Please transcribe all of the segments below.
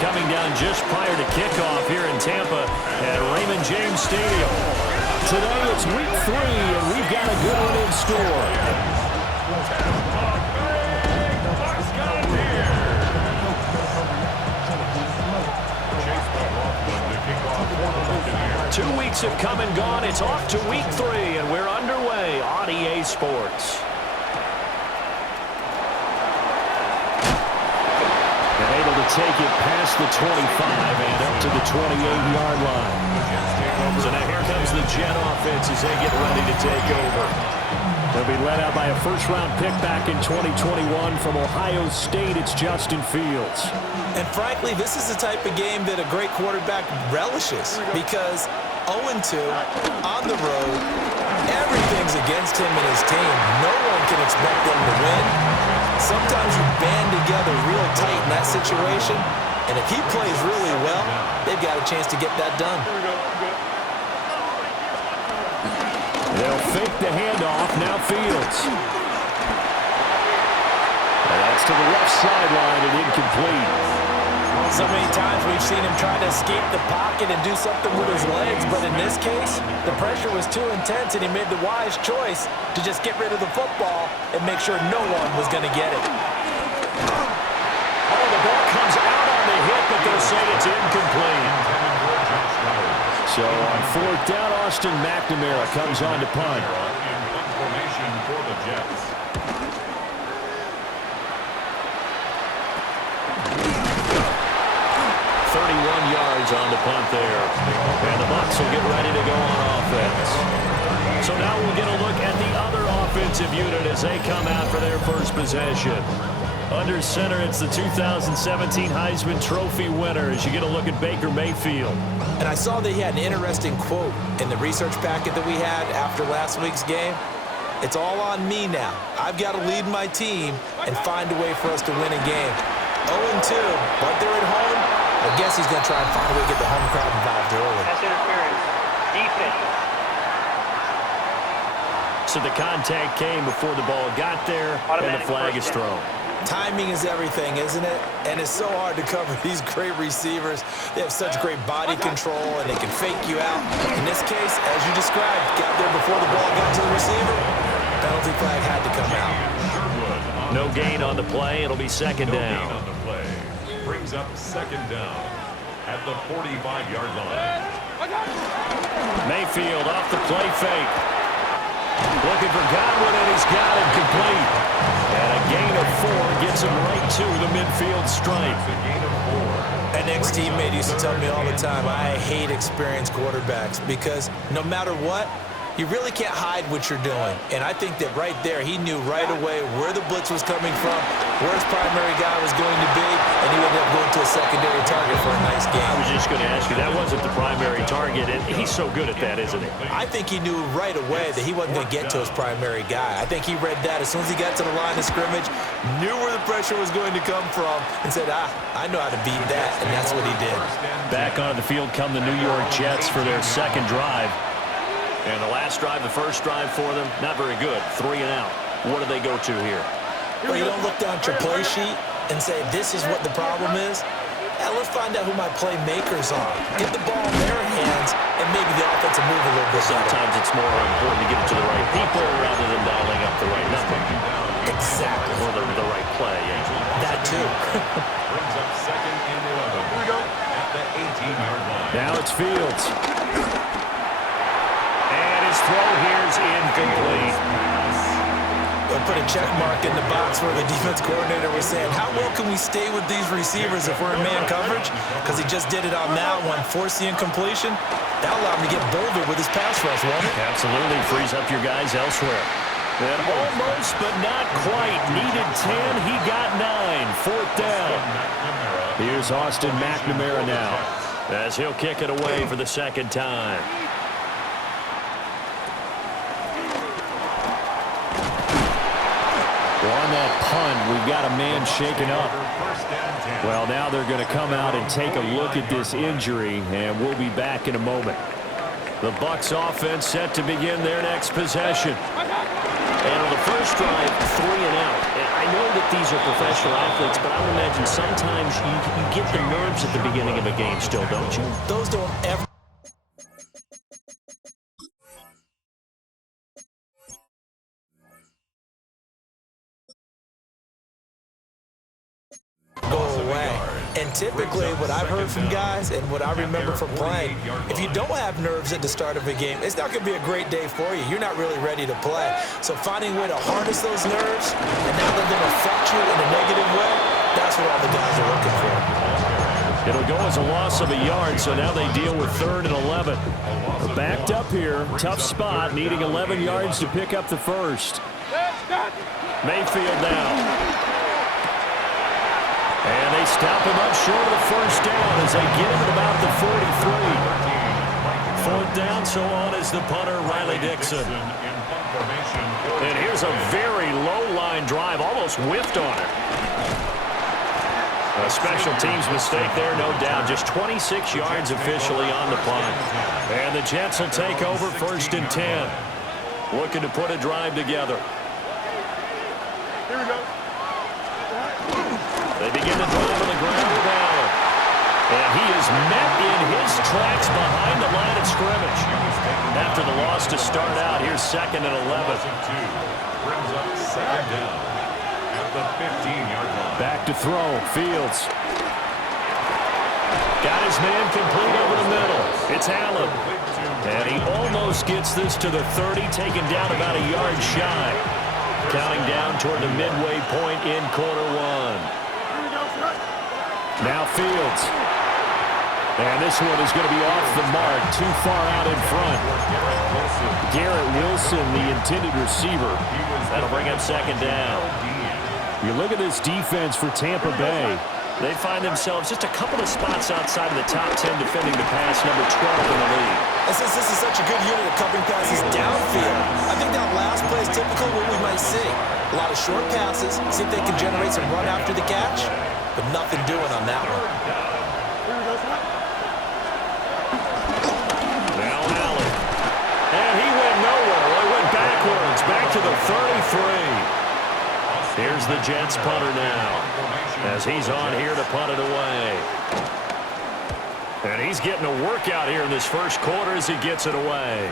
coming down just prior to kickoff here in Tampa at Raymond James Stadium. Today it's week 3, and we've got a good one in store. 2 weeks have come and gone. It's off to week 3, and we're underway on EA Sports. And able to take it past the 25 and up to the 28-yard line. So now here comes the Jet offense as they get ready to take over. They'll be led out by a first-round pick back in 2021 from Ohio State. It's Justin Fields. And frankly, this is the type of game that a great quarterback relishes because 0-2 on the road, everything's against him and his team. No one can expect them to win. Sometimes you band together real tight in that situation, and if he plays really well, they've got a chance to get that done. They'll fake the handoff. Now Fields. And that's to the left sideline and incomplete. So many times we've seen him try to escape the pocket and do something with his legs, but in this case, the pressure was too intense and he made the wise choice to just get rid of the football and make sure no one was going to get it. Oh, the ball comes out on the hit, but they'll say it's incomplete. So on 4th down, Austin McNamara comes on to punt. Formation for the Jets. 31 yards on the punt there. And the Bucs will get ready to go on offense. So now we'll get a look at the other offensive unit as they come out for their first possession. Under center, it's the 2017 Heisman Trophy winner as you get a look at Baker Mayfield. And I saw that he had an interesting quote in the research packet that we had after last week's game. It's all on me now. I've got to lead my team and find a way for us to win a game. 0-2, but they're at home. I guess he's going to try and find a way to get the home crowd involved early. That's interference. Defense. So the contact came before the ball got there, and the flag is thrown. Timing is everything, isn't it? And it's so hard to cover these great receivers. They have such great body control, and they can fake you out. In this case, as you described, got there before the ball got to the receiver. Penalty flag had to come out. No gain on the play. It'll be second down. On the play. Brings up second down at the 45-yard line. Mayfield off the play fake. Looking for Godwin, and he's got him complete. And a gain of 4 gets him right to the midfield stripe. A gain of 4. An ex-teammate used to tell me all the time, I hate experienced quarterbacks because no matter what, you really can't hide what you're doing. And I think that right there, he knew right away where the blitz was coming from, where his primary guy was going to be, and he ended up going to a secondary target for a nice game. I was just going to ask you, that wasn't the primary target, and he's so good at that, isn't he? I think he knew right away that he wasn't going to get to his primary guy. I think he read that as soon as he got to the line of scrimmage, knew where the pressure was going to come from, and said, I know how to beat that, and that's what he did. Back onto the field come the New York Jets for their second drive. And the last drive, the first drive for them, not very good. 3 and out. What do they go to here? Well, you don't look down at your play sheet and say, this is what the problem is. Let's find out who my playmakers are. Get the ball in their hands, and maybe the offense will move a little bit better. Sometimes it's more important to get it to the right people rather than dialing up the right number. Exactly. Or the right play. Yeah. That too. Brings up second and 11 at the 18-yard line. Now it's Fields. Throw here's incomplete. We'll put a check mark in the box where the defense coordinator was saying, how well can we stay with these receivers if we're in man coverage? Because he just did it on that one, forced the incompletion. That allowed him to get bolder with his pass rush, won't it? Absolutely. Frees up your guys elsewhere. And almost, but not quite. Needed 10. He got 9. 4th down. Here's Austin McNamara now as he'll kick it away for the second time. On that punt, we've got a man shaken up. Well, now they're going to come out and take a look at this injury, and we'll be back in a moment. The Bucs offense set to begin their next possession. And on the first drive, 3 and out. And I I know that these are professional athletes, but I would imagine sometimes you get the nerves at the beginning of a game still, don't you? Those don't ever go away. And typically what I've heard from guys and what I remember from playing, if you don't have nerves at the start of a game, it's not going to be a great day for you. You're not really ready to play. So finding a way to harness those nerves and not let them affect you in a negative way, that's what all the guys are looking for. It'll go as a loss of a yard, so now they deal with 3rd and 11. They're backed up here. Tough spot, needing 11 yards to pick up the first. Mayfield now. And they stop him up short of the first down as they get him at about the 43. 4th down, so on is the punter, Riley Dixon. And here's a very low-line drive, almost whiffed on it. A special teams mistake there, no doubt. Just 26 yards officially on the punt. And the Jets will take over 1st and 10. Looking to put a drive together. Here we go. They begin to drive on the ground with Allen. And he is met in his tracks behind the line of scrimmage. After the loss to start out, here's 2nd and 11. Brings up 2nd down at the 15-yard line. Back to throw. Fields. Got his man complete over the middle. It's Allen. And he almost gets this to the 30, taken down about a yard shy. Counting down toward the midway point in quarter 1. Now Fields. And this one is going to be off the mark, too far out in front. Garrett Wilson, the intended receiver. That'll bring up 2nd down. You look at this defense for Tampa Bay. They find themselves just a couple of spots outside of the top 10 defending the pass, number 12 in the league. And since this is such a good unit of covering passes downfield, I think that last play is typical of what we might see. A lot of short passes, see if they can generate some run after the catch, but nothing doing on that one. Now Allen. And he went nowhere. Well, he went backwards, back to the 33. Here's the Jets punter now, as he's on here to punt it away. And he's getting a workout here in this first quarter as he gets it away.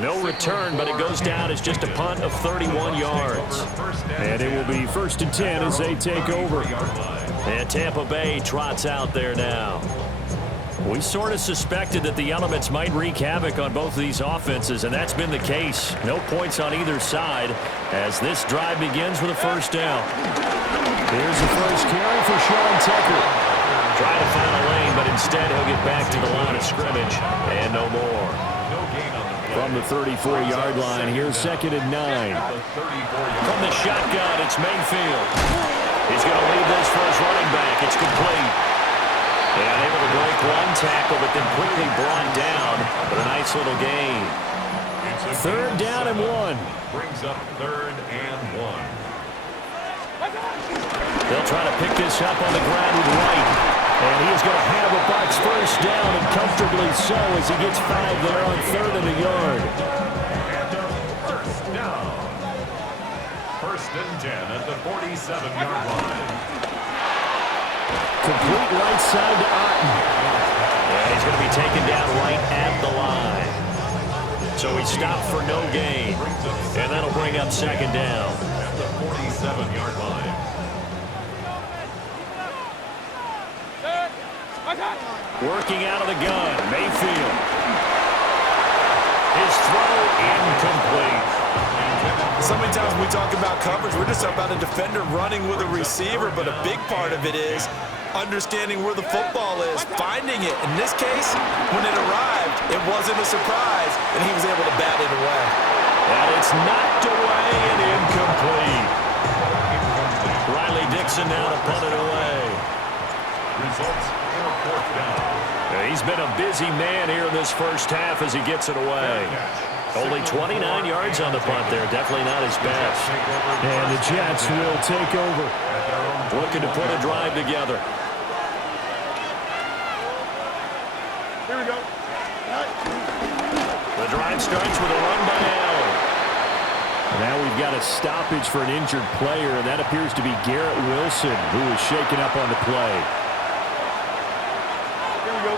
No return, but it goes down as just a punt of 31 yards. And it will be 1st and 10 as they take over. And Tampa Bay trots out there now. We sort of suspected that the elements might wreak havoc on both of these offenses, and that's been the case. No points on either side as this drive begins with a 1st down. Here's the first carry for Sean Tucker. Trying to find a lane, but instead he'll get back to the line of scrimmage, and no more. From the 34-yard line, here's 2nd and 9. From the shotgun, it's Mayfield. He's going to lead this for his running back. It's complete. And able to break one tackle, but then quickly brought down. But a nice little gain. 3rd down and 1. Brings up 3rd and 1. They'll try to pick this up on the ground with Wright. And he is going to have a Bucs 1st down, and comfortably so as he gets 5 there on 3rd and a yard. And their 1st down. 1st and 10 at the 47-yard line. Complete right side to Otten. And he's going to be taken down right at the line. So he stopped for no gain. And that'll bring up 2nd down. At the 47-yard line. Working out of the gun, Mayfield. His throw incomplete. So many times when we talk about coverage, we're just about a defender running with a receiver, but a big part of it is understanding where the football is, finding it. In this case, when it arrived, it wasn't a surprise, and he was able to bat it away. And it's knocked away and incomplete. Riley Dixon now to punt it away. Results in a 4th down. He's been a busy man here in this first half as he gets it away. Only 29 yards on the punt there. Definitely not his best. And the Jets will take over. Looking to put a drive together. Here we go. The drive starts with a run by Allen. Now we've got a stoppage for an injured player, and that appears to be Garrett Wilson, who is shaken up on the play. Here we go.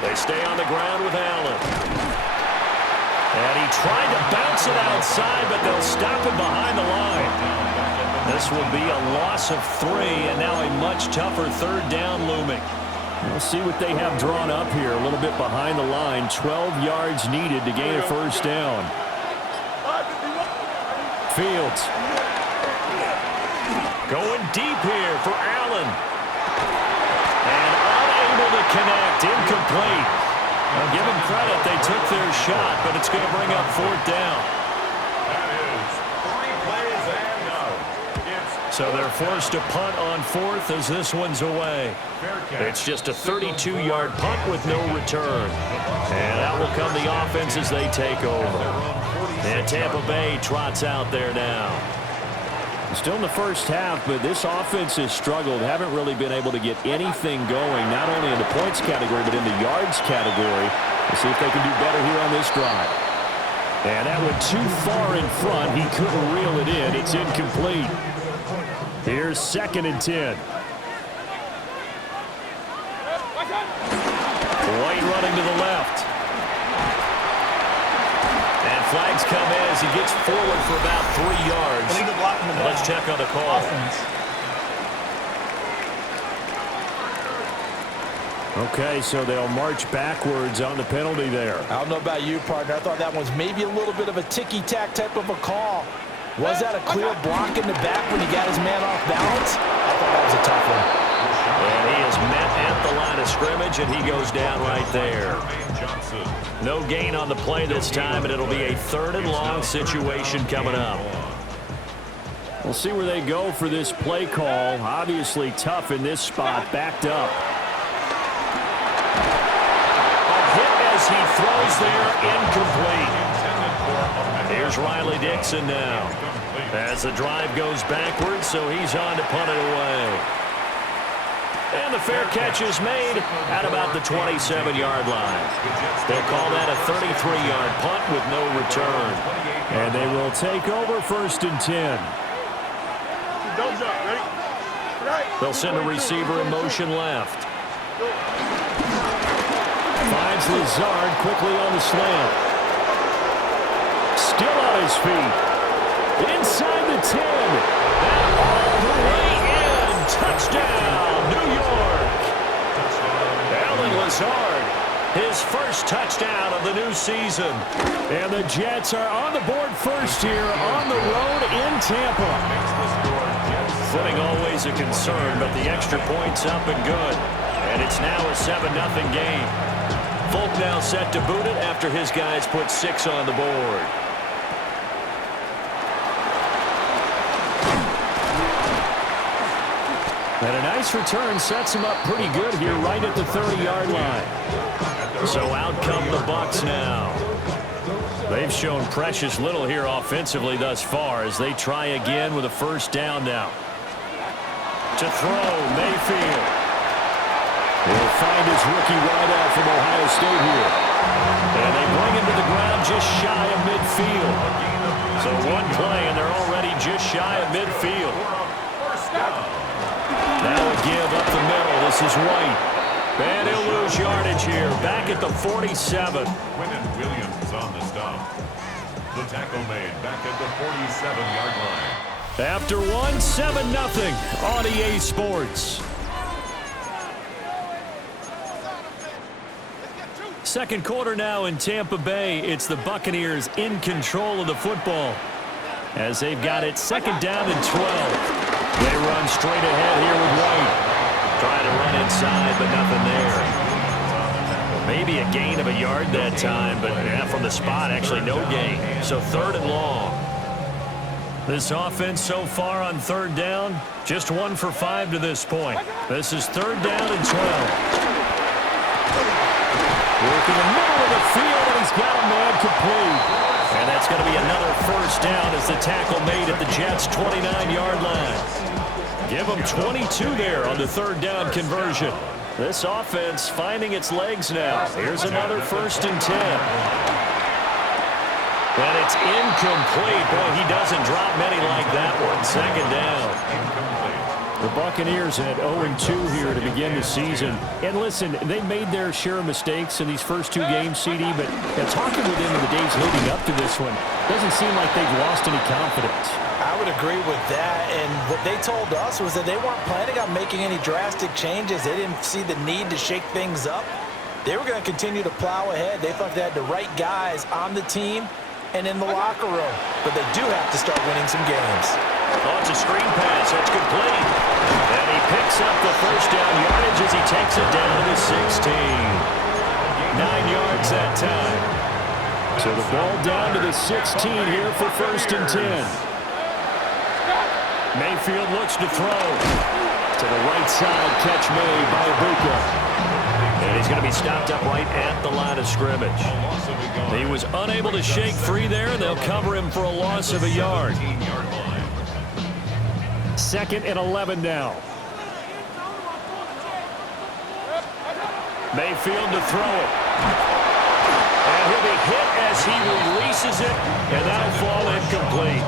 They stay on the ground with Allen. And he tried to bounce it outside, but they'll stop him behind the line. This will be a loss of 3, and now a much tougher third down looming. We'll see what they have drawn up here. A little bit behind the line. 12 yards needed to gain a first down. Fields. Going deep here for Allen. And unable to connect. Incomplete. I'll give them credit. They took their shot, but it's going to bring up fourth down. So they're forced to punt on fourth as this one's away. It's just a 32-yard punt with no return. And out will come the offense as they take over. And Tampa Bay trots out there now. Still in the first half, but this offense has struggled. Haven't really been able to get anything going, not only in the points category, but in the yards category. We'll see if they can do better here on this drive. And that went too far in front. He couldn't reel it in. It's incomplete. Here's 2nd and 10. White running to the left. And flags come in as he gets forward for about 3 yards. Let's check on the call. Okay, so they'll march backwards on the penalty there. I don't know about you, partner. I thought that was maybe a little bit of a ticky-tack type of a call. Was that a clear block in the back when he got his man off balance? I thought that was a tough one. And he is met at the line of scrimmage, and he goes down right there. No gain on the play this time, and it'll be a 3rd and long situation coming up. We'll see where they go for this play call. Obviously tough in this spot, backed up. A hit as he throws there, incomplete. Here's Riley Dixon now. As the drive goes backwards, so he's on to punt it away. And the fair catch is made at about the 27-yard line. They'll call that a 33-yard punt with no return. And they will take over 1st and 10. Don't jump, ready? They'll send a receiver in motion left. Finds Lazard quickly on the slant. Still on his feet. Inside the 10. And all the way in. Touchdown, New York. Alan Lazard, his first touchdown of the new season. And the Jets are on the board first here on the road in Tampa. Footing always a concern, but the extra point's up and good. And it's now a 7-0 game. Folk now set to boot it after his guys put 6 on the board. And a nice return sets him up pretty good here right at the 30-yard line. So out come the Bucs now. They've shown precious little here offensively thus far as they try again with a first down now. To throw, Mayfield. He'll find his rookie wideout from Ohio State here. And they bring him to the ground just shy of midfield. So one play and they're already just shy of midfield. Now a give up the middle. This is White. And he'll lose yardage here. Back at the 47. Quinnen Williams on the stop. The tackle made back at the 47-yard line. After 7-0 on EA Sports. Second quarter now in Tampa Bay. It's the Buccaneers in control of the football as they've got it 2nd down and 12. They run straight ahead here with White. Trying to run inside, but nothing there. Maybe a gain of a yard that time, but from the spot, actually no gain. So 3rd and long. This offense so far on 3rd down, just 1 for 5 to this point. This is 3rd down and 12. Working the middle of the field, and he's got a man complete. And that's going to be another first down as the tackle made at the Jets' 29-yard line. Give them 22 there on the 3rd down conversion. This offense finding its legs now. Here's another 1st and 10. And it's incomplete. Boy, he doesn't drop many like that one. 2nd down. Incomplete. The Buccaneers at 0-2 here to begin the season. And listen, they made their share of mistakes in these first 2 games, CD, but talking with them in the days leading up to this one, doesn't seem like they've lost any confidence. I would agree with that, and what they told us was that they weren't planning on making any drastic changes. They didn't see the need to shake things up. They were going to continue to plow ahead. They thought they had the right guys on the team and in the locker room, but they do have to start winning some games. Oh, it's a screen pass. That's complete. And he picks up the 1st down yardage as he takes it down to 16. 9 yards that time. So the ball down to the 16 here for 1st and 10. Mayfield looks to throw. To the right side, catch made by Bucs. And he's going to be stopped up right at the line of scrimmage. He was unable to shake free there, and they'll cover him for a loss of a yard. 2nd and 11 now. Mayfield to throw it. And he'll be hit as he releases it, and that'll fall incomplete.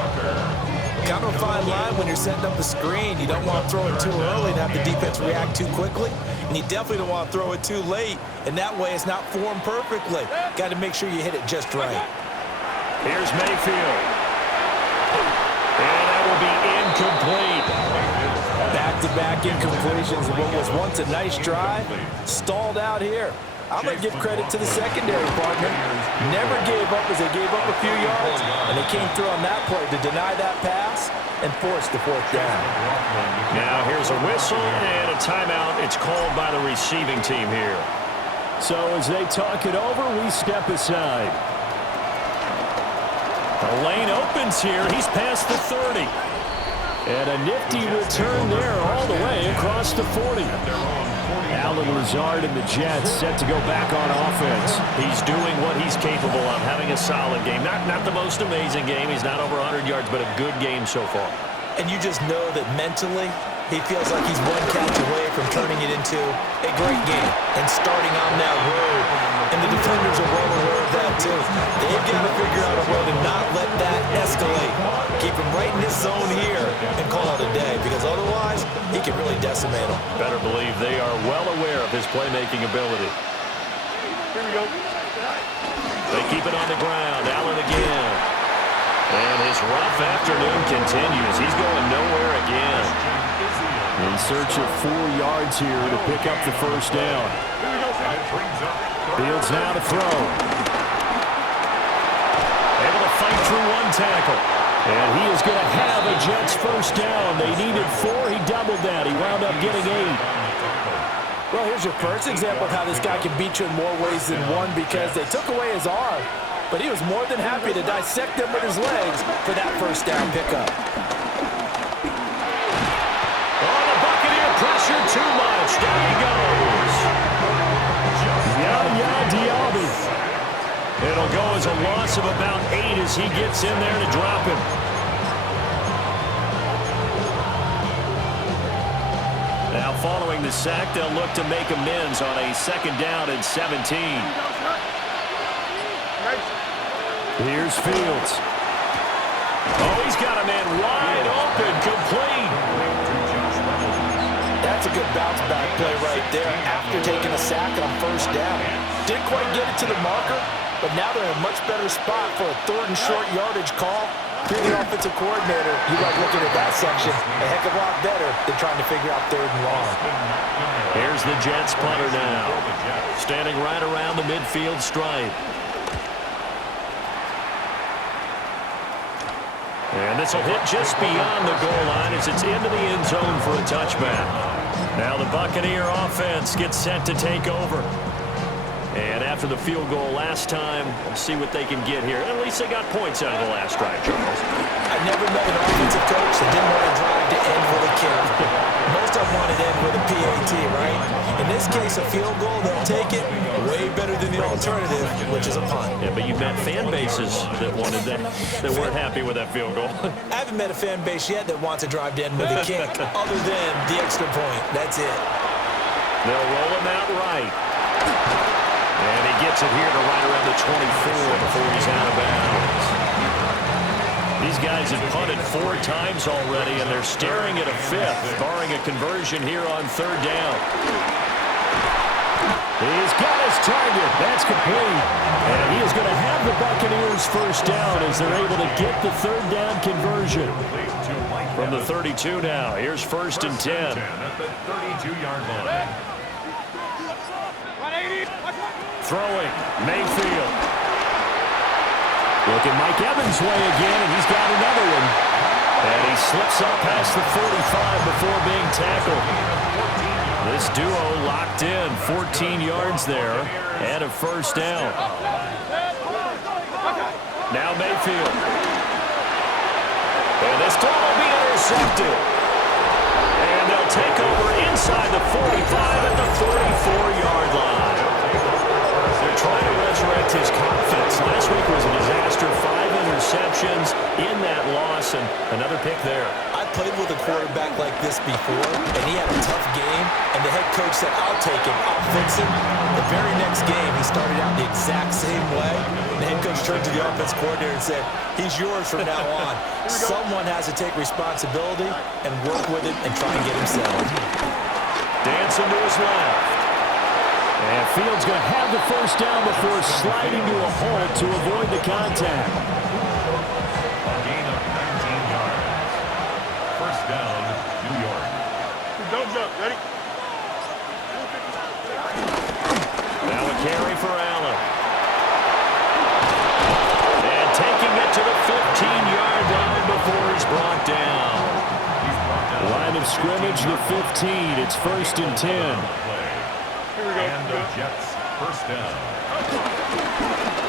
Kind of a fine line when you're setting up a screen. You don't want to throw it too early and have the defense react too quickly. And you definitely don't want to throw it too late. And that way it's not formed perfectly. Got to make sure you hit it just right. Here's Mayfield. And that will be incomplete. Back-to-back incompletions. What was once a nice drive, stalled out here. I'm going to give credit to the secondary partner. Never gave up as they gave up a few yards, and they came through on that play to deny that pass and force the 4th down. Now here's a whistle and a timeout. It's called by the receiving team here. So as they talk it over, we step aside. The lane opens here. He's past the 30. And a nifty return there all the way across the 40. Alan Lazard and the Jets set to go back on offense. He's doing what he's capable of, having a solid game. Not the most amazing game. He's not over 100 yards, but a good game so far. And you just know that mentally, he feels like he's one catch away from turning it into a great game and starting on that road. And the defenders are well aware of that, too. They've got to figure out a way to not let that escalate. Keep him right in this zone here and call it a day, because otherwise, he can really decimate them. Better believe they are well aware of his playmaking ability. Here we go. They keep it on the ground. Allen again. And his rough afternoon continues. He's going nowhere again. In search of 4 yards here to pick up the 1st down. Fields now to throw. Able to fight through 1 tackle. And he is going to have a Jets 1st down. They needed 4. He doubled that. He wound up getting 8. Well, here's your first example of how this guy can beat you in more ways than one, because they took away his arm, but he was more than happy to dissect them with his legs for that 1st down pickup. Oh, the Buccaneer pressure too much. Down he goes. Yaya Diaby. It'll go as a loss of about 8 as he gets in there to drop him. Now following the sack, they'll look to make amends on a 2nd down and 17. Here's Fields. Oh, he's got a man wide open, complete. That's a good bounce-back play right there after taking a sack on 1st down. Didn't quite get it to the marker, but now they're in a much better spot for a 3rd and short yardage call. If you're the offensive coordinator, you like looking at that section a heck of a lot better than trying to figure out 3rd and long. Here's the Jets punter now, standing right around the midfield stripe. And this will hit just beyond the goal line as it's into the end zone for a touchback. Now the Buccaneer offense gets set to take over. And after the field goal last time, we'll see what they can get here. At least they got points out of the last drive, Charles. I never met an offensive coach that didn't want to drive to end with a kick. Most of them wanted to end with a PAT, right? In this case, a field goal, they'll take it. Way better than the alternative, which is a punt. Yeah, but you've met fan bases that wanted that weren't happy with that field goal. I haven't met a fan base yet that wants to drive to end with a kick, other than the extra point. That's it. They'll roll him out right. And he gets it here to right around the 24 before he's out of bounds. These guys have punted 4 times already, and they're staring at a 5th, barring a conversion here on 3rd down. He's got his target. That's complete. And he is going to have the Buccaneers first down as they're able to get the 3rd down conversion. From the 32 now, here's 1st and 10. At the 32-yard line. Throwing, Mayfield. Looking Mike Evans' way again, and he's got another one. And he slips up past the 45 before being tackled. This duo locked in, 14 yards there, and a first down. Now Mayfield. And this throw will be intercepted. And they'll take over inside the 45 at the 44-yard line. They're trying to resurrect his confidence. Last week was a disaster. 5 interceptions in that loss, and another pick there. I played with a quarterback like this before, and he had a tough game, and the head coach said, I'll take him, I'll fix him. The very next game, he started out the exact same way. The head coach turned to the offense coordinator and said, he's yours from now on. Someone has to take responsibility and work with it and try and get him settled. Dancing to his left. And Fields going to have the first down before sliding to a halt to avoid the contact. A gain of 19 yards. First down, New York. Don't jump. Ready? Now a carry for Allen. And taking it to the 15-yard line before he's brought down. Line of scrimmage, the 15. It's 1st and 10. And the Jets, first down.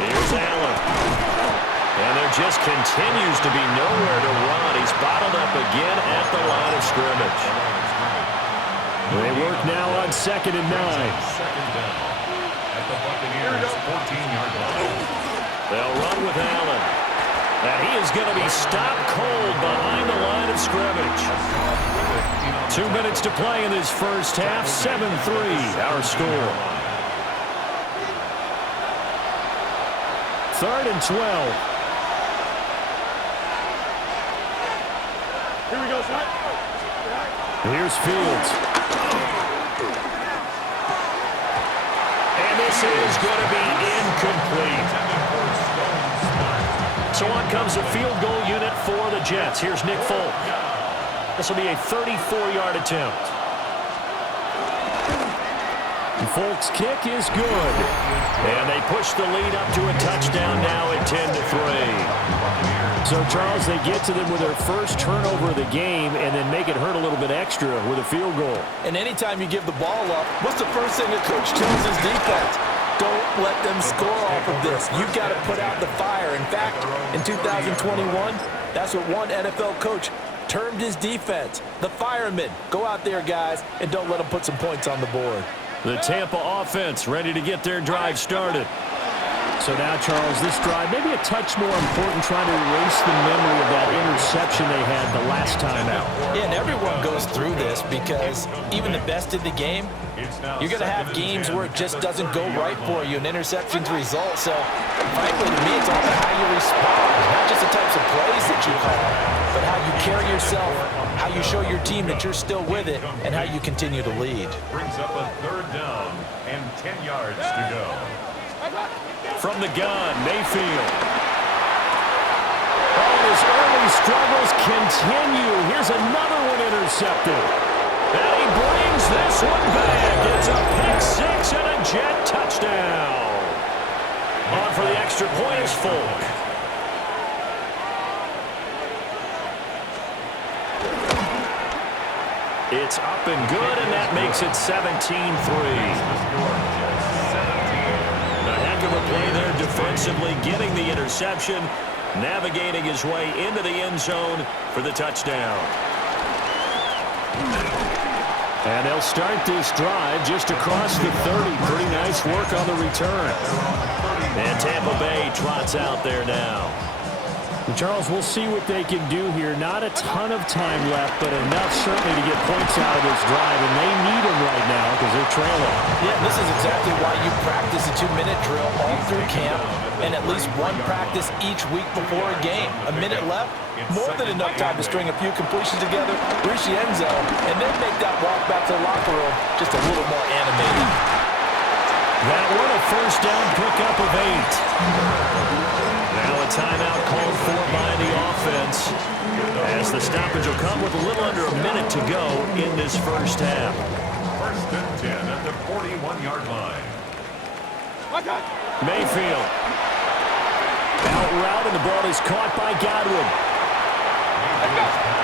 Here's Allen. And there just continues to be nowhere to run. He's bottled up again at the line of scrimmage. They work now on 2nd and 9. Second down at the Buccaneers' 14-yard line. They'll run with Allen. And he is going to be stopped cold behind the line of scrimmage. 2 minutes to play in this first half. 7-3, our score. 3rd and 12. Here we go, son. Here's Fields. And this is going to be incomplete. So on comes a field goal unit for the Jets. Here's Nick Folk. This will be a 34-yard attempt. Folk's kick is good. And they push the lead up to a touchdown now at 10-3. So, Charles, they get to them with their first turnover of the game and then make it hurt a little bit extra with a field goal. And anytime you give the ball up, what's the first thing the coach tells his defense? Don't let them score off of this. You've got to put out the fire. In fact, in 2021, that's what one NFL coach termed his defense, the firemen. Go out there, guys, and don't let them put some points on the board. The Tampa offense ready to get their drive started. So now, Charles, this drive may be a touch more important, trying to erase the memory of that interception they had the last time out. Yeah, and everyone goes through this because even the best in the game, you're going to have games where it just doesn't go right for you, and interceptions result. So, frankly, to me, it's all about how you respond, not just the types of plays that you call, but how you carry yourself, how you show your team that you're still with it, and how you continue to lead. Brings up a 3rd down and 10 yards to go. From the gun, Mayfield. Oh, his early struggles continue. Here's another one intercepted. And he brings this one back. It's a pick-6 and a Jet touchdown. On for the extra point is Folk. It's up and good, and that makes it 17-3. A play there defensively, getting the interception, navigating his way into the end zone for the touchdown. And they'll start this drive just across the 30. Pretty nice work on the return. And Tampa Bay trots out there now. Charles, we'll see what they can do here. Not a ton of time left, but enough certainly to get points out of this drive, and they need them right now because they're trailing. Yeah, this is exactly why you practice a 2-minute drill all through camp and at least one practice each week before a game. A minute left, more than enough time to string a few completions together, reach the end zone, and then make that walk back to the locker room just a little more animated. That one a first down pickup of 8. Now a timeout called for by the offense as the stoppage will come with a little under a minute to go in this first half. First and 10 at the 41-yard line. Mayfield. Out route, and the ball is caught by Godwin.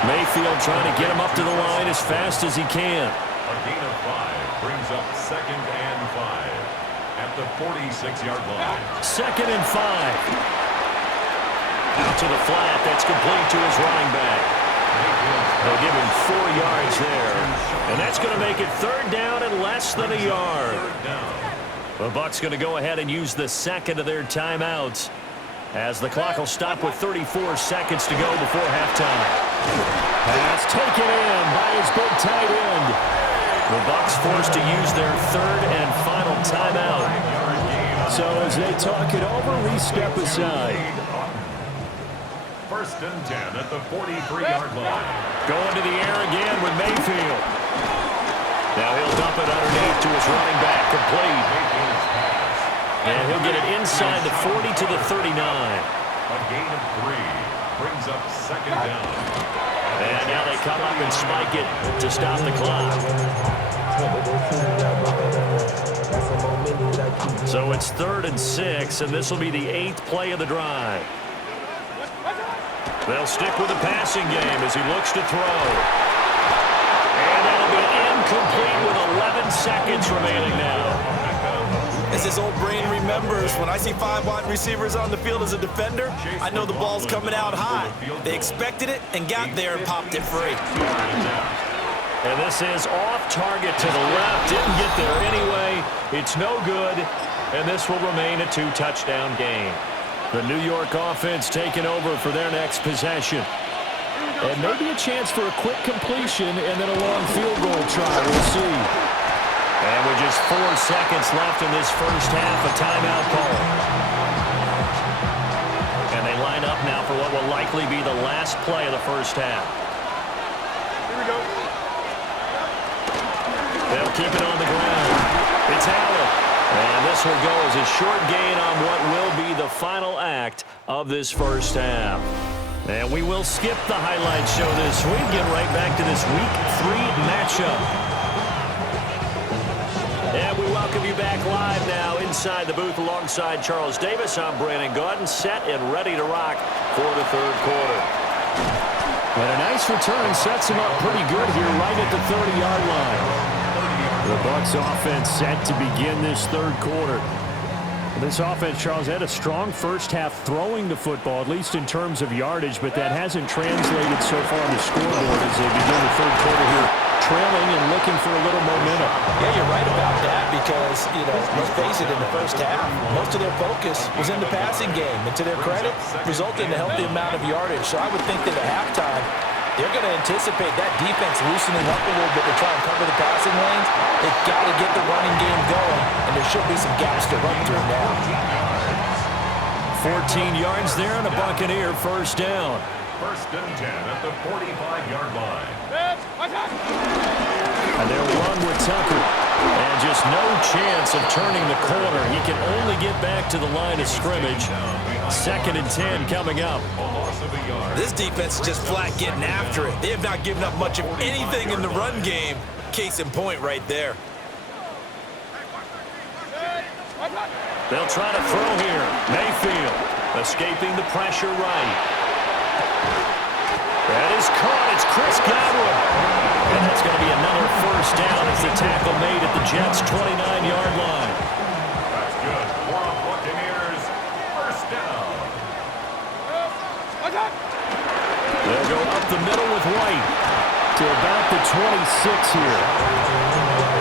Mayfield trying to get him up to the line as fast as he can. A gain of 5 brings up 2nd and 5 at the 46-yard line. 2nd and 5. Out to the flat. That's complete to his running back. They'll give him 4 yards there. And that's going to make it 3rd down and less than a yard. The Bucs going to go ahead and use the second of their timeouts as the clock will stop with 34 seconds to go before halftime. Pass taken in by his big tight end. The Bucs forced to use their 3rd and final timeout. So as they talk it over, we step aside. First and 10 at the 43-yard line. Going to the air again with Mayfield. Now he'll dump it underneath to his running back, complete. And he'll get it inside the 40 to the 39. A gain of 3 brings up 2nd down. And now they come up and spike it to stop the clock. So it's 3rd and 6, and this will be the 8th play of the drive. They'll stick with the passing game as he looks to throw. And that'll be incomplete with 11 seconds remaining now. As his old brain remembers, when I see 5 wide receivers on the field as a defender, I know the ball's coming out high. They expected it and got there and popped it free. And this is off target to the left. Didn't get there anyway. It's no good. And this will remain a 2-touchdown game. The New York offense taking over for their next possession. And maybe a chance for a quick completion and then a long field goal try. We'll see. And with just 4 seconds left in this first half, a timeout call. And they line up now for what will likely be the last play of the first half. Here we go. They'll keep it on the ground. It's Allen. And this will go as a short gain on what will be the final act of this first half. And we will skip the highlight show this week. Get right back to this Week 3 matchup. And we welcome you back live now inside the booth alongside Charles Davis. I'm Brandon Gaudin, set and ready to rock for the 3rd quarter. And a nice return sets him up pretty good here right at the 30-yard line. The Bucs offense set to begin this 3rd quarter. This offense, Charles, had a strong first half throwing the football, at least in terms of yardage, but that hasn't translated so far on the scoreboard as they begin the 3rd quarter here, trailing and looking for a little momentum. Yeah, you're right about that because, let's face it, in the first half, most of their focus was in the passing game. And to their credit, resulted in a healthy amount of yardage. So I would think that at halftime, they're going to anticipate that defense loosening up a little bit to try and cover the passing lanes. They've got to get the running game going, and there should be some gaps to run through now. 14 yards there and a Buccaneer first down. First and 10 at the 45-yard line. And they'll run with Tucker. And just no chance of turning the corner. He can only get back to the line of scrimmage. 2nd and 10 coming up. This defense is just flat getting after it. They have not given up much of anything in the run game. Case in point right there. They'll try to throw here. Mayfield escaping the pressure right. That is caught. It's Chris Godwin. And that's going to be another first down as the tackle made at the Jets' 29-yard line. That's good for the Buccaneers. First down. They'll go up the middle with White to about the 26 here.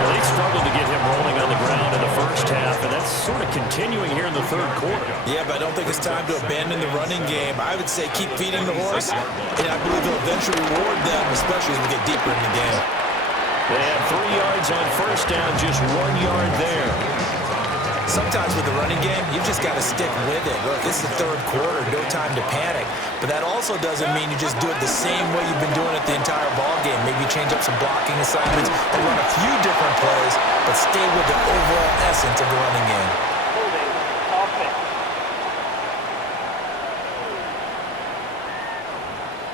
Well, they struggled to get him rolling on the ground in the first half, and that's sort of continuing here in the third quarter. Yeah, but I don't think it's time to abandon the running game. I would say keep feeding the horse, and I believe he'll eventually reward them, especially as we get deeper in the game. They have 3 yards on first down, just 1 yard there. Sometimes with the running game, you've just got to stick with it. Look, this is the third quarter, no time to panic. But that also doesn't mean you just do it the same way you've been doing it the entire ball game. Maybe change up some blocking assignments or run a few different plays, but stay with the overall essence of the running game. Holding offense.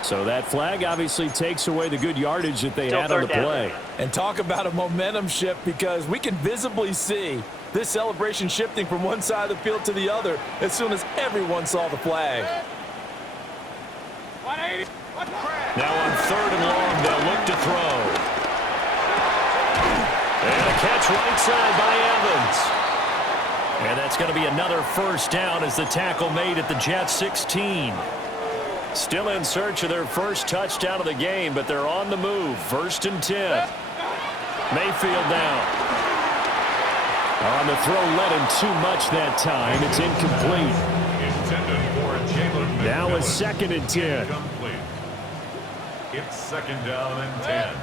So that flag obviously takes away the good yardage that they Still had on the third down. play. And talk about a momentum shift, because we can visibly see this celebration shifting from one side of the field to the other as soon as everyone saw the flag. Now on 3rd and long, they'll look to throw. And a catch right side by Evans. And that's going to be another first down as the tackle made at the Jets 16. Still in search of their first touchdown of the game, but they're on the move. 1st and 10. Mayfield down. On the throw, led him too much that time. It's incomplete. Intended for Jalen McMillan. Now a 2nd and 10. Incomplete. It's 2nd down and 10.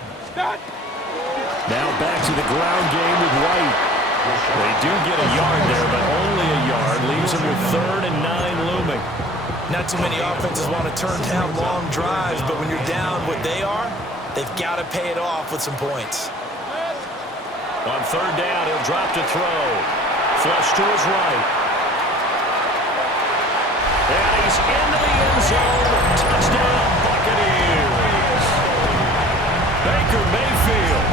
Now back to the ground game with White. They do get a yard there, but only a yard. Leaves them with 3rd and 9 looming. Not too many offenses want to turn down long drives, but when you're down what they are, they've got to pay it off with some points. On 3rd down, he'll drop to throw. Flush to his right. And he's into the end zone. Touchdown, Buccaneers. Baker Mayfield,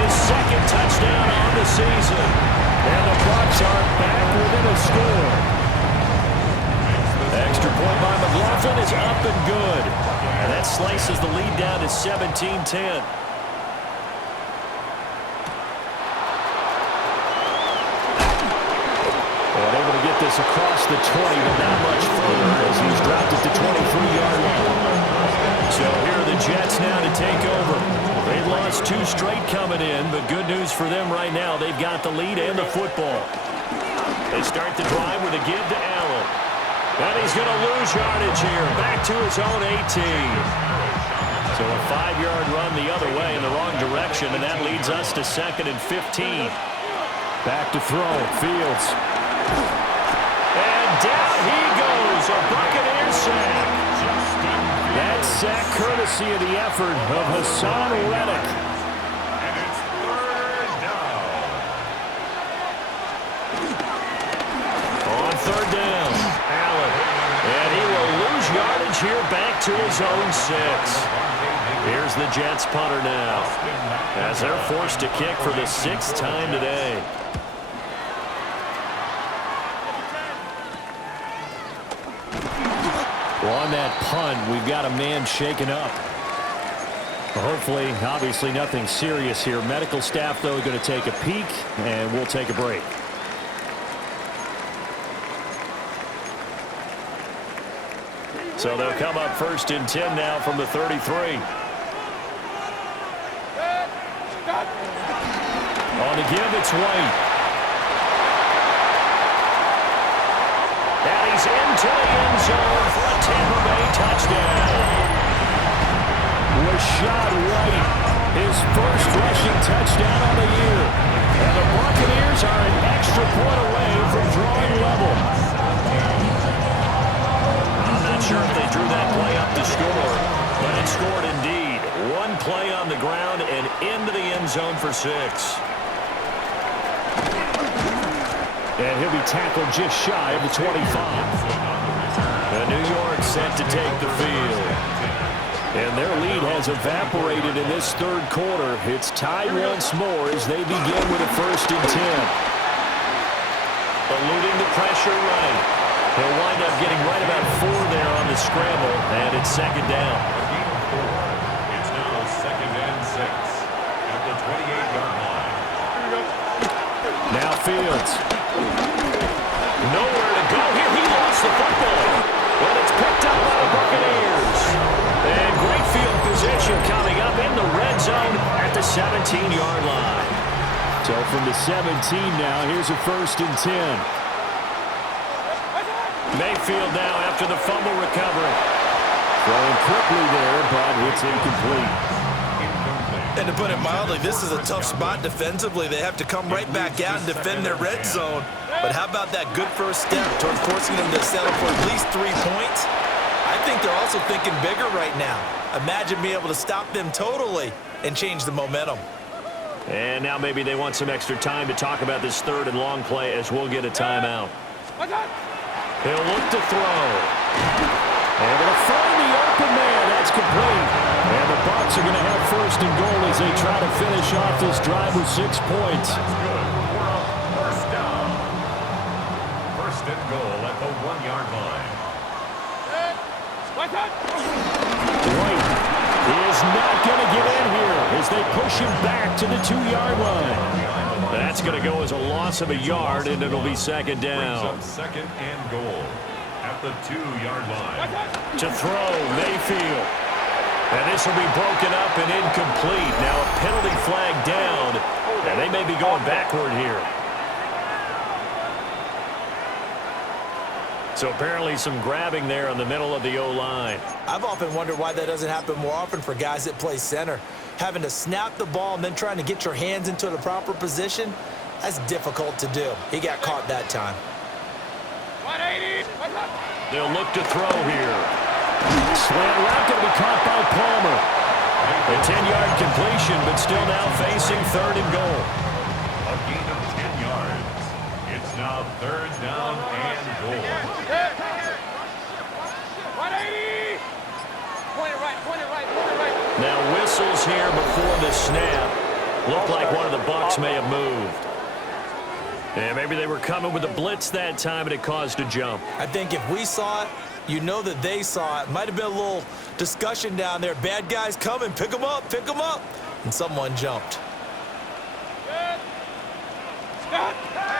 his 2nd touchdown on the season. And the Bucs are back within a score. Extra point by McLaughlin is up and good. And that slices the lead down to 17-10. Able to get this across the 20, but not much further as he's dropped it to 23-yard line. So here are the Jets now to take over. They've lost 2 straight coming in, but good news for them right now. They've got the lead and the football. They start the drive with a give to Allen. And he's going to lose yardage here. Back to his own 18. So a 5-yard run the other way in the wrong direction, and that leads us to 2nd and 15. Back to throw. Fields. And down he goes. A Buccaneer sack. That sack courtesy of the effort of Hassan Reddick. And it's 3rd down. On 3rd down, Allen. And he will lose yardage here back to his own 6. Here's the Jets punter now, as they're forced to kick for the 6th time today. Well, on that punt, we've got a man shaken up. Hopefully, obviously nothing serious here. Medical staff, though, going to take a peek, and we'll take a break. So they'll come up 1st and 10 now from the 33. On the give, it's White. And he's into the end zone for a Tampa Bay touchdown. Rashad White, his first rushing touchdown of the year. And the Buccaneers are an extra point away from drawing level. I'm not sure if they drew that play up to score, but it scored indeed. 1 play on the ground and into the end zone for 6. And he'll be tackled just shy of the 25. And New York set to take the field. And their lead has evaporated in this 3rd quarter. It's tied once more as they begin with a 1st and 10. Eluding the pressure right. He'll wind up getting right about 4 there on the scramble, and it's 2nd down. It's now 2nd and 6 at the 28-yard line. Now Fields. Nowhere to go here. He lost the football. But it's picked up by the Buccaneers. And great field position coming up in the red zone at the 17-yard line. So from the 17 now, here's a 1st and 10. Mayfield now after the fumble recovery. Throwing quickly there, but it's incomplete. And to put it mildly, this is a tough spot defensively. They have to come right back out and defend their red zone. But how about that good first step toward forcing them to settle for at least 3 points? I think they're also thinking bigger right now. Imagine being able to stop them totally and change the momentum. And now maybe they want some extra time to talk about this 3rd and long play as we'll get a timeout. He'll look to throw. Able to find the open man. That's complete. And the Bucs are going to have 1st and goal as they try to finish off this drive with 6 points. That's good for a first down. 1st and goal at the 1-yard line. White is not going to get in here as they push him back to the 2-yard line. That's going to go as a loss of a yard, and it'll be 2nd down. Brings up 2nd and goal at the 2-yard line. To throw, Mayfield. And this will be broken up and incomplete. Now a penalty flag down, and they may be going backward here. So apparently some grabbing there in the middle of the O-line. I've often wondered why that doesn't happen more often for guys that play center. Having to snap the ball and then trying to get your hands into the proper position, that's difficult to do. He got caught that time. 180. They'll look to throw here. Slant route going to be caught by Palmer. A 10-yard completion, but still now facing 3rd and goal. A gain of 10 yards. It's now 3rd down and goal. 180. Point it right. Now whistles here before the snap. Looked like one of the Bucs may have moved. And maybe they were coming with a blitz that time and it caused a jump. I think if we saw it, you know that they saw it. Might have been a little discussion down there. Bad guys coming, pick them up. And someone jumped.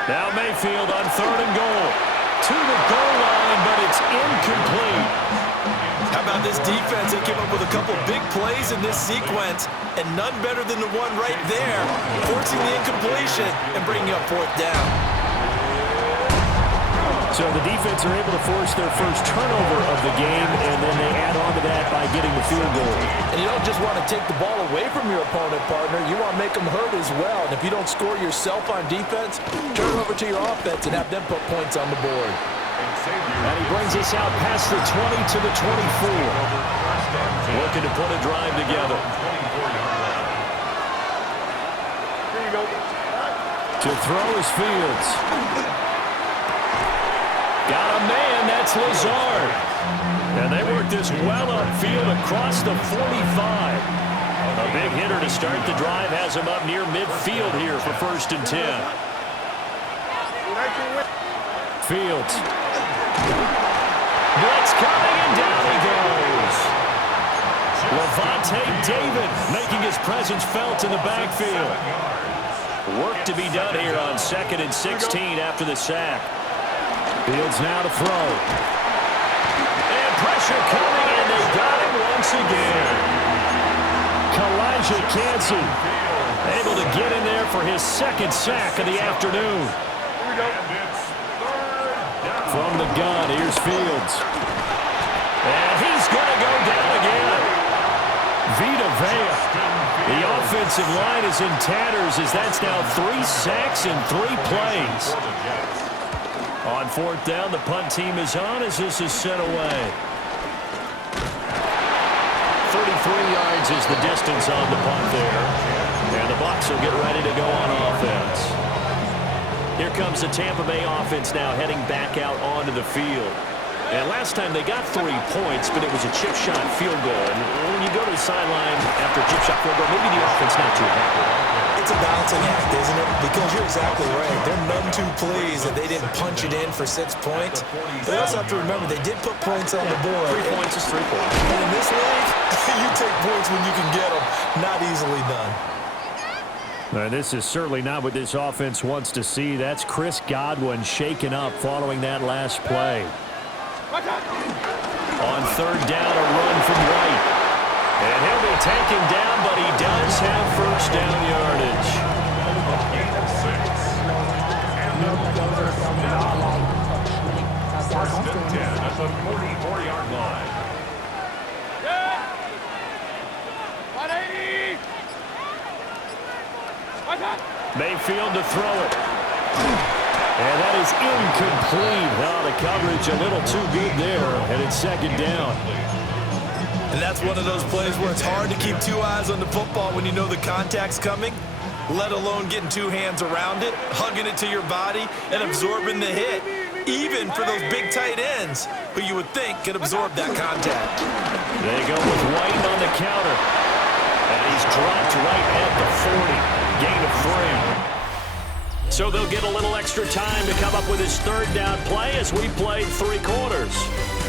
Now Mayfield on 3rd and goal. To the goal line, but it's incomplete. How about this defense? They came up with a couple big plays in this sequence, and none better than the one right there, forcing the incompletion and bringing up 4th down. So the defense are able to force their first turnover of the game, and then they add on to that by getting the field goal. And you don't just want to take the ball away from your opponent, partner. You want to make them hurt as well. And if you don't score yourself on defense, turn it over to your offense and have them put points on the board. And he brings us out past the 20 to the 24. Looking to put a drive together. Here you go. To throw is Fields. Got a man, that's Lazard. And they work this well upfield across the 45. A big hitter to start the drive has him up near midfield here for 1st and 10. Fields. Blitz coming, and down he goes. Levante David making his presence felt in the backfield. Work to be done here on 2nd and 16 after the sack. Fields now to throw. And pressure coming, and they got him once again. Kalijah Kancey able to get in there for his 2nd sack of the afternoon. Here we go. From the gun, here's Fields. And he's going to go down again. Vita Vea. The offensive line is in tatters as that's now 3 sacks in 3 plays. On 4th down, the punt team is on as this is sent away. 33 yards is the distance on the punt there. And the Bucs will get ready to go on offense. Here comes the Tampa Bay offense now heading back out onto the field. And last time they got 3 points, but it was a chip shot field goal. And when you go to the sideline after a chip shot field goal, maybe the offense not too happy. It's a balancing act, isn't it? Because you're exactly right. They're none too pleased that they didn't punch it in for 6 points. But they also have to remember they did put points on the board. 3 points is 3 points. And in this league, you take points when you can get them. Not easily done. And this is certainly not what this offense wants to see. That's Chris Godwin shaken up following that last play. On 3rd down, a run from White. And he'll be taken down, but he does have 1st down yardage. First and 10 at the 44-yard line. Yeah. 180. What's that? Mayfield to throw it. And that is incomplete. Oh, the coverage a little too good there, and it's second down. And that's one of those plays where it's hard to keep two eyes on the football when you know the contact's coming, let alone getting two hands around it, hugging it to your body, and absorbing the hit, even for those big tight ends who you would think could absorb that contact. They go with White on the counter. And he's dropped right at the 40. Gain of 3. So they'll get a little extra time to come up with his third down play as we played 3 quarters.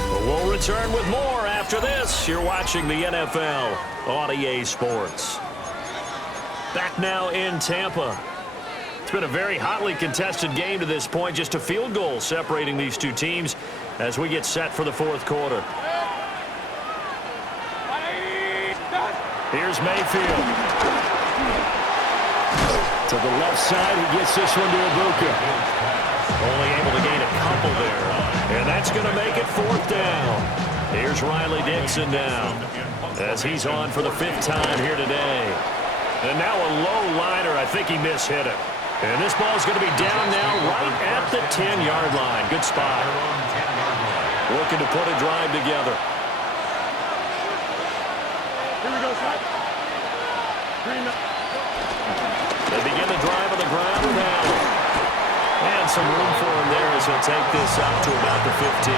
But we'll return with more after this. You're watching the NFL on EA Sports. Back now in Tampa. It's been a very hotly contested game to this point. Just a field goal separating these two teams as we get set for the fourth quarter. Here's Mayfield. To the left side, he gets this one to Ibuka. Only able to gain a couple there. And that's going to make it fourth down. Here's Riley Dixon now as he's on for the 5th time here today. And now a low liner. I think he mishit it. And this ball's going to be down now right at the 10-yard line. Good spot. Looking to put a drive together. Here we go, Scott. They begin the drive on the ground with Allen. And some room for him there as he'll take this out to about the 15.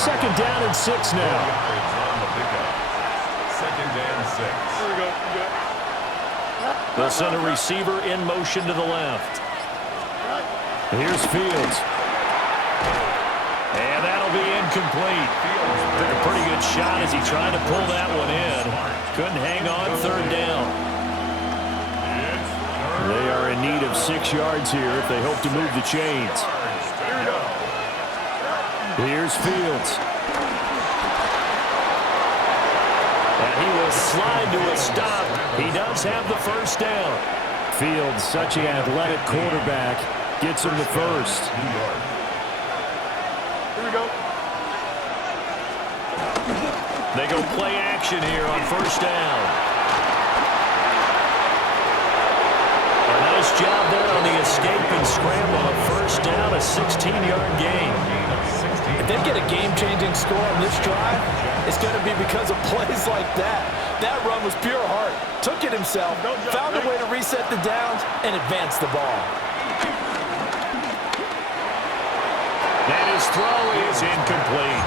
Second down and 6 now. Second and 6. Here we go. They'll send a receiver in motion to the left. Here's Fields. And that'll be incomplete. Took a pretty good shot as he tried to pull that one in. Couldn't hang on third down. They are in need of 6 yards here if they hope to move the chains. Here's Fields. And he will slide to a stop. He does have the first down. Fields, such an athletic quarterback, gets him the first. Here we go. They go play action here on first down. A nice job there on the escape and scramble. A first down, a 16-yard gain. If they get a game-changing score on this drive, it's going to be because of plays like that. That run was pure heart. Took it himself, found a way to reset the downs, and advance the ball. And his throw is incomplete.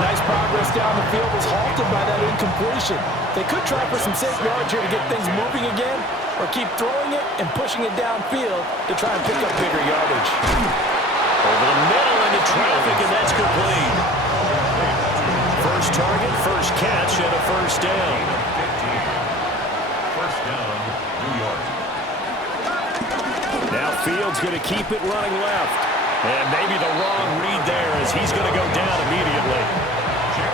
Nice progress down the field was halted by that incompletion. They could try for some safe yards here to get things moving again, or keep throwing it and pushing it downfield to try and pick up bigger yardage. Over the middle into traffic, and that's complete. First target, first catch, and a first down. First down, New York. Now Fields going to keep it running left. And maybe the wrong read there as he's going to go down immediately.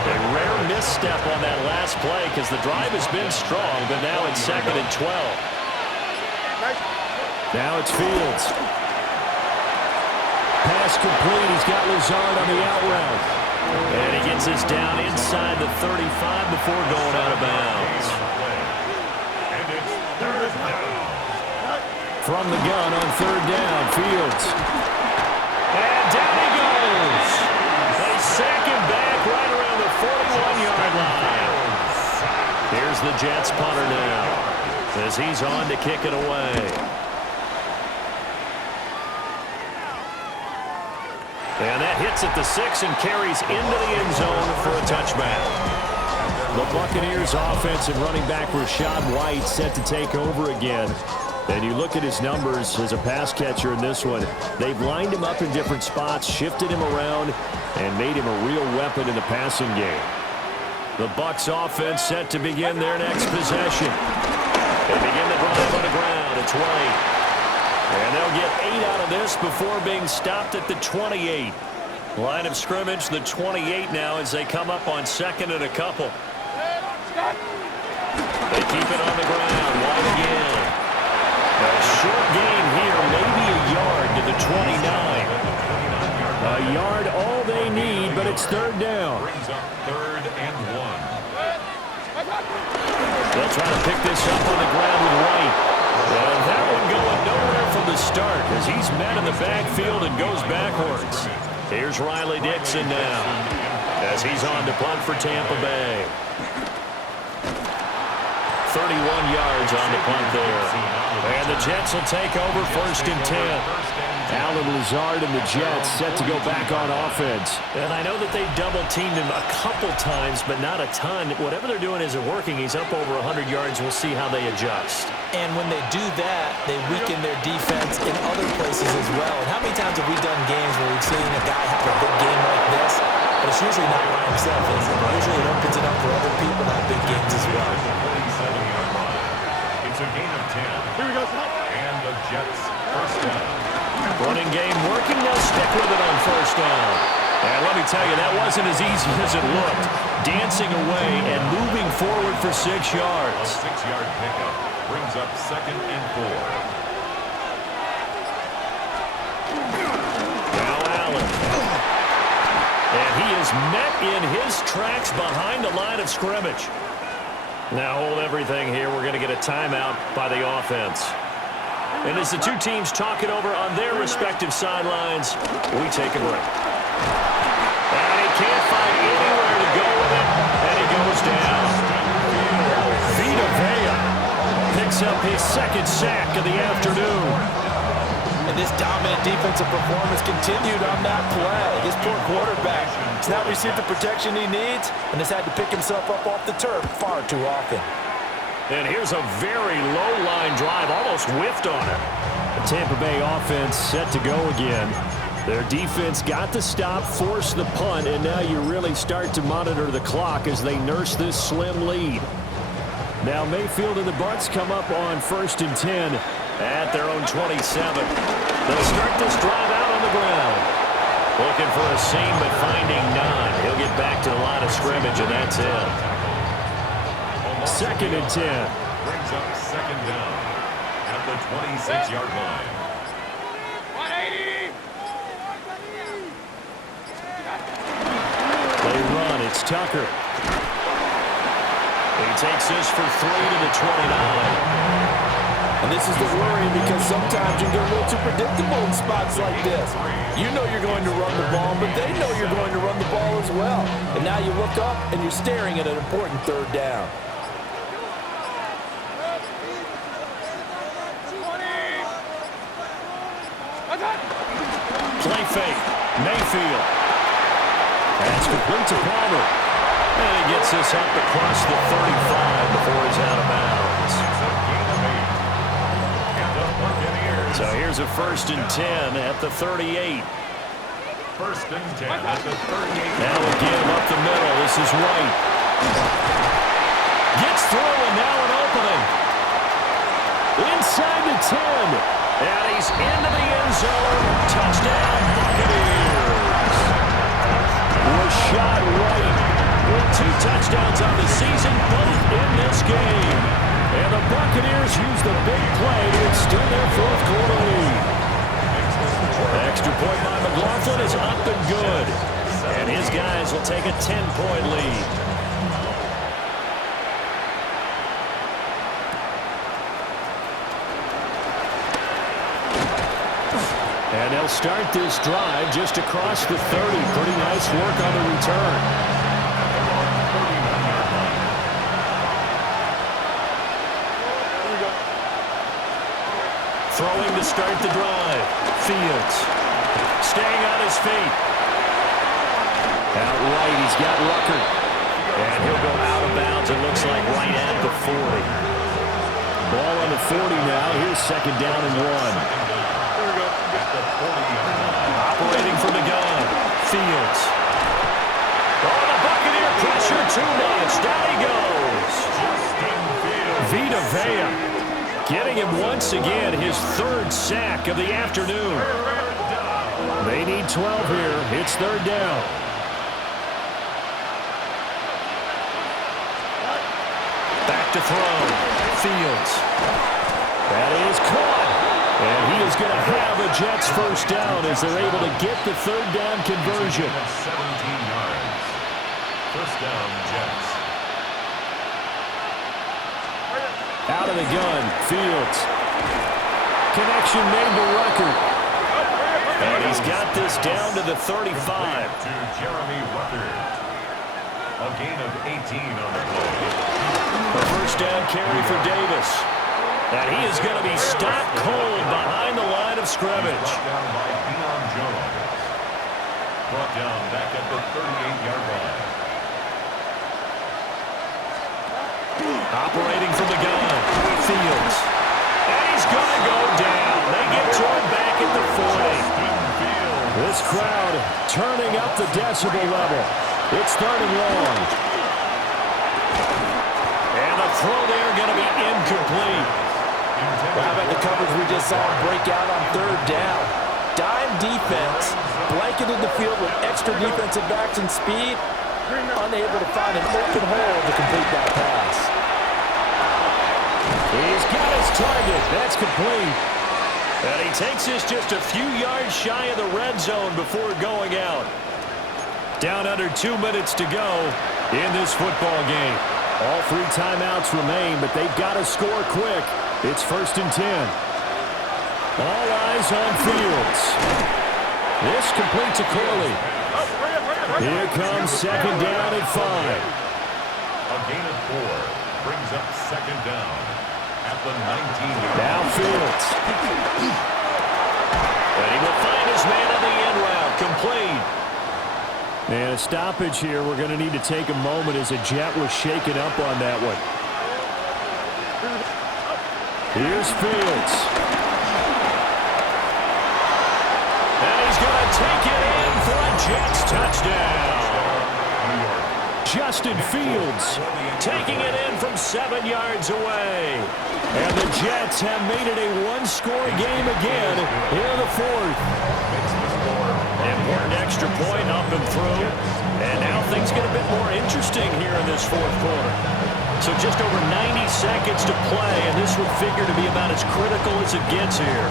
A rare misstep on that last play because the drive has been strong, but now it's second and 12. Now it's Fields. Pass complete. He's got Lazard on the out route. And he gets us down inside the 35 before going out of bounds. And it's third down. From the gun on third down, Fields. And down he goes. They sack him back right around the 41-yard line. Here's the Jets punter now as he's on to kick it away. And that hits at the 6 and carries into the end zone for a touchback. The Buccaneers offense and running back Rachaad White set to take over again. And you look at his numbers as a pass catcher in this one. They've lined him up in different spots, shifted him around, and made him a real weapon in the passing game. The Bucs offense set to begin their next possession. They begin the drive on the ground. It's White. And they'll get 8 out of this before being stopped at the 28. Line of scrimmage, the 28 now as they come up on second and a couple. They keep it on the ground. White again. A short gain here, maybe a yard to the 29. A yard, all they need, but it's third down. Brings up 3rd and 1. They'll try to pick this up on the ground with White. And that one going nowhere from the start as he's met in the backfield and goes backwards. Here's Riley Dixon now as he's on to punt for Tampa Bay. 31 yards on the punt there. And the Jets will take over 1st and 10. Alan Lazard and the Jets set to go back on offense. And I know that they double-teamed him a couple times, but not a ton. Whatever they're doing isn't working. He's up over 100 yards. We'll see how they adjust. And when they do that, they weaken their defense in other places as well. And how many times have we done games where we've seen a guy have a big game like this, but it's usually not by himself, is it? Usually it opens it up for other people to have big games as well. It's a gain of 10. Here we go, Scott. And the Jets 1st down. Running game working. They'll stick with it on 1st down. And let me tell you, that wasn't as easy as it looked. Dancing away and moving forward for 6 yards. A 6-yard pickup brings up 2nd and 4. Now Allen. And he is met in his tracks behind the line of scrimmage. Now hold everything here. We're going to get a timeout by the offense. And as the two teams talk it over on their respective sidelines, we take a break. And he can't find anywhere to go with it, and he goes down. Vita Vea picks up his 2nd sack of the afternoon. And this dominant defensive performance continued on that play. This poor quarterback has not received the protection he needs and has had to pick himself up off the turf far too often. And here's a very low-line drive, almost whiffed on it. The Tampa Bay offense set to go again. Their defense got the stop, forced the punt, and now you really start to monitor the clock as they nurse this slim lead. Now Mayfield and the Bucs come up on 1st and 10 at their own 27. They'll start this drive out on the ground. Looking for a seam, but finding none. He'll get back to the line of scrimmage, and that's it. 2nd and 10. Brings up 2nd down at the 26-yard line. 180. They run. It's Tucker. He takes this for 3 to the 29. And this is the worry because sometimes you get a little too predictable in spots like this. You know you're going to run the ball, but they know you're going to run the ball as well. And now you look up and you're staring at an important 3rd down. Play fake. Mayfield. That's complete to Palmer. And he gets this up across the 35 before he's out of bounds. So here's a 1st and 10 at the 38. 1st and 10 at the 38. Now again up the middle. This is White. Gets through and now an opening. Inside the 10. And he's into the end zone. Touchdown, Buccaneers. Rashad White with 2 touchdowns on the season, both in this game. And the Buccaneers use the big play to extend their 4th quarter lead. Extra point by McLaughlin is up and good. And his guys will take a 10-point lead. And they'll start this drive just across the 30. Pretty nice work on the return. Throwing to start the drive. Fields staying on his feet. Out right, he's got Rucker. And he'll go out of bounds, it looks like, right at the 40. Ball on the 40 now. Here's 2nd down and 1. Operating from the gun. Fields. Oh, the Buccaneer pressure too much. Down he goes. Vita Vea getting him once again his 3rd sack of the afternoon. They need 12 here. It's 3rd down. Back to throw. Fields. That is caught. And he is going to have a Jets first down as they're able to get the third down conversion. 17 yards. First down, Jets. Out of the gun, Fields. Connection made to Rucker. And he's got this down to the 35. To Jeremy Rucker. A gain of 18 on the play. A first down carry for Davis. And he is going to be stopped cold behind the line of scrimmage. Brought down by Deion Jones. Brought down back at the 38-yard line. Operating from the gun, Fields. And he's going to go down. They get to him back at the 40. This crowd turning up the decibel level. It's third and long. And the throw there going to be incomplete. How about the coverage we just saw break out on third down? Dime defense, blanketed the field with extra defensive backs and speed, unable to find an open hole to complete that pass. He's got his target. That's complete. And he takes this just a few yards shy of the red zone before going out. Down under 2 minutes to go in this football game. All 3 timeouts remain, but they've got to score quick. It's first and 10. All eyes on Fields. This completes a Corley. Here comes second down and 5. A gain of 4 brings up second down at the 19-yard line. Now Fields. And he will find his man on the end route. Complete. And a stoppage here. We're going to need to take a moment as a Jet was shaken up on that one. Here's Fields. And he's going to take it in for a Jets touchdown. Justin Fields taking it in from 7 yards away. And the Jets have made it a one-score game again here in the fourth. Important extra point up and through. And now things get a bit more interesting here in this fourth quarter. So just over 90 seconds to play, and this would figure to be about as critical as it gets here.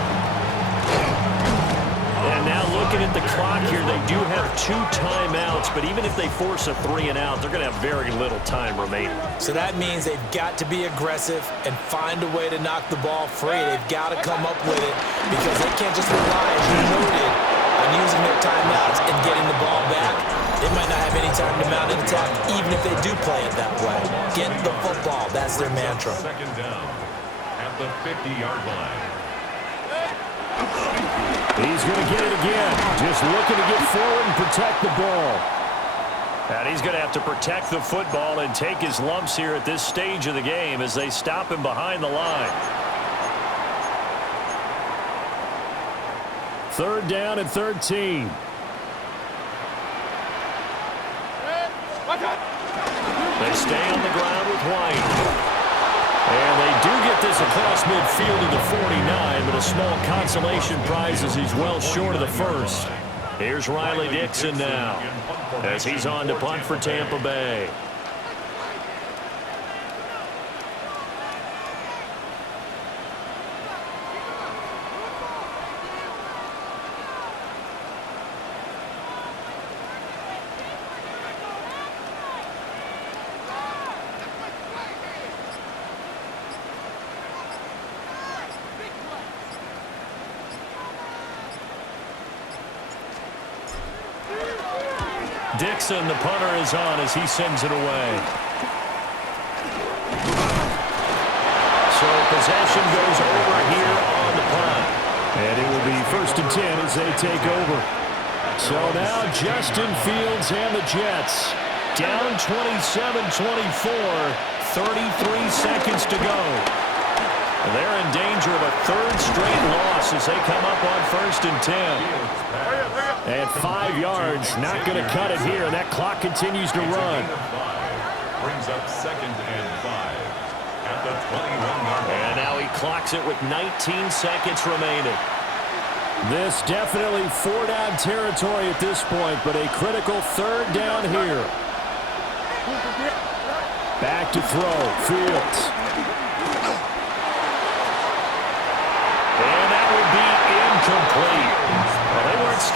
And now looking at the clock here, they do have 2 timeouts, but even if they force a 3 and out, they're going to have very little time remaining. So that means they've got to be aggressive and find a way to knock the ball free. They've got to come up with it because they can't just rely, as you noted, on using their timeouts and getting the ball back. They might not have any time to mount an attack, even if they do play it that way. Get the football. That's their mantra. Second down at the 50-yard line. He's going to get it again. Just looking to get forward and protect the ball. And he's going to have to protect the football and take his lumps here at this stage of the game as they stop him behind the line. Third down and 13. They stay on the ground with White. And they do get this across midfield to the 49, but a small consolation prize as he's well short of the first. Here's Riley Dixon now as he's on to punt for Tampa Bay. Dixon, the punter, is on as he sends it away. So possession goes over here on the punt. And it will be first and 10 as they take over. So now Justin Fields and the Jets down 27-24, 33 seconds to go. They're in danger of a third straight loss as they come up on first and 10. And 5 yards, not going to cut it here. That clock continues to run. Brings up second and 5 at the 21-yard line. And now he clocks it with 19 seconds remaining. This definitely 4-down territory at this point, but a critical third down here. Back to throw, Fields. And that will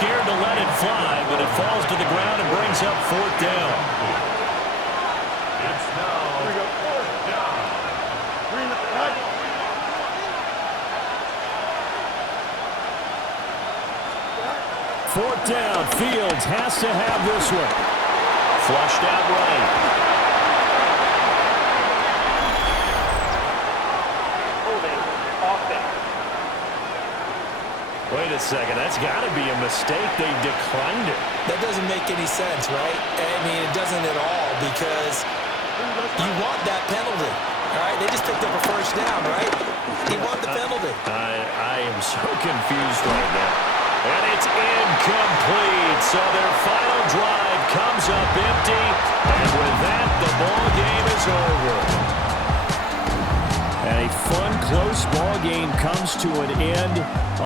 scared to let it fly, but it falls to the ground and brings up 4th down. It's now Here we go. 4th down. Green, right. 4th down. Fields has to have this one. Flushed out right. Holding. Offense. Wait a second. That's got to be a mistake. They declined it. That doesn't make any sense, right? I mean, it doesn't at all because you want that penalty. All right, they just picked up a 1st down, right? You want the penalty. I am so confused right now. And it's incomplete. So their final drive comes up empty. And with that, the ball game is over. And a fun, close ball game comes to an end.